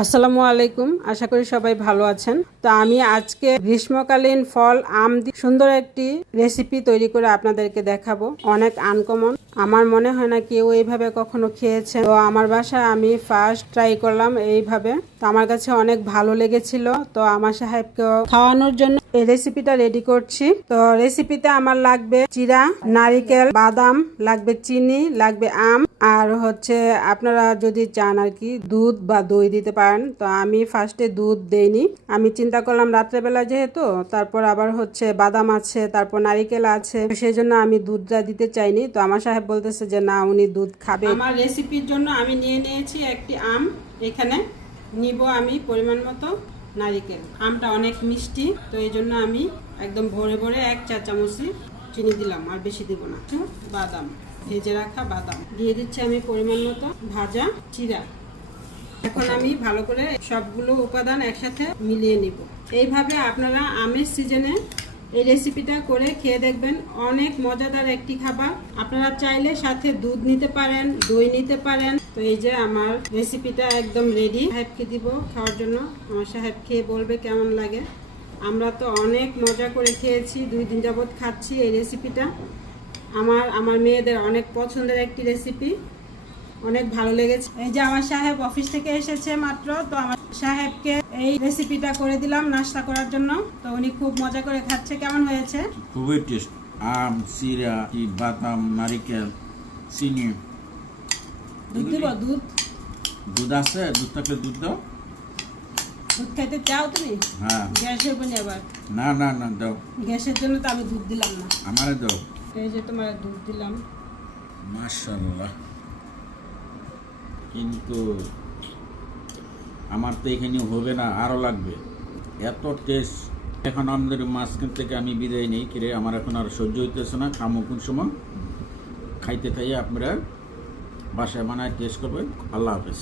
আসসালামু আলাইকুম। আশা করি সবাই ভালো আছেন। তো আমি আজকে গ্রীষ্মকালীন ফল আম দিয়ে সুন্দর একটি রেসিপি তৈরি করে আপনাদেরকে দেখাবো। অনেক আনকমন, আমার মনে হয় না কেউ এইভাবে কখনো খেয়েছে। তো আমার বাসায় আমি ফার্স্ট ট্রাই করলাম এইভাবে। তো আমার কাছে অনেক ভালো লেগেছিল। তো আমার সাহেবকেও খাওয়ানোর জন্য এই রেসিপিটা রেডি করছি। তো রেসিপিতে আমার লাগবে চিরা, নারিকেল, বাদাম, লাগবে চিনি, লাগবে আম, আর হচ্ছে আপনারা যদি চান আর কি দুধ বা দই দিতে পারেন। তো আমি ফার্স্টে দুধ দেইনি, আমি চিন্তা করলাম রাত্রেবেলা যেহেতু, তারপর আবার হচ্ছে বাদাম আছে, তারপর নারিকেল আছে, সেই জন্য আমি দুধটা দিতে চাইনি। তো আমার সাহেব বলতেছে যে না, উনি দুধ খাবে। আমার রেসিপির জন্য আমি নিয়ে নিয়েছি একটি আম। এখানে নিব আমি পরিমাণ মতো নারিকেল। আমটা অনেক মিষ্টি, তো এই জন্য আমি একদম ভরে ভরে 1 চা চামচই চিনি দিলাম, আর বেশি দিব না। বাদাম, ভেজে রাখা বাদাম দিয়ে দিচ্ছি আমি পরিমাণ মতো, ভাজা চিরা। এখন আমি ভালো করে সবগুলো উপাদান একসাথে মিলিয়ে নিব। এইভাবে আপনারা আমের সিজনে এই রেসিপিটা করে খেয়ে দেখবেন, অনেক মজাদার একটি খাবার। আপনারা চাইলে সাথে দুধ নিতে পারেন, দই নিতে পারেন। তো এই যে আমার রেসিপিটা একদম রেডি। সাহেবকে দিব খাওয়ার জন্য। আমার সাহেব খেয়ে বলবে কেমন লাগে। আমরা তো অনেক মজা করে খেয়েছি, 2 দিন যাবত খাচ্ছি এই রেসিপিটা। আমার মেয়েদের অনেক পছন্দের একটি রেসিপি, অনেক ভালো লেগেছে। এই যে আমার সাহেব অফিস থেকে এসেছে মাত্র, তো আমার সাহেবকে এই রেসিপিটা করে দিলাম নাস্তা করার জন্য। তো উনি খুব মজা করে খাচ্ছে। কেমন হয়েছে? খুবই টেস্ট। আম, চিরা, বাদাম, নারিকেল, চিনি। দুধ দিব? দুধ দুধ আছে? দুধ থাকলে দুধ দাও। দুধ খাইতে চাও তুমি? হ্যাঁ। গ্যাস হবে না আবার? না না না, দাও। গ্যাসের জন্য তো আমি দুধ দিলাম না। আমারে দাও। এই যে তোমার দুধ দিলাম। মাশাআল্লাহ। কিন্তু আমার তো এখানে হবে না, আরো লাগবে। এত টেস্ট। এখন আমাদের মাঝখান থেকে আমি বিদায় নেই, কিরে আমার এখন আর সহ্য হইতেছে না। খামো কোন সময় খাইতে খাইয়ে আপনারা বাসায় বানায় টেস্ট করবেন। আল্লাহ হাফেজ।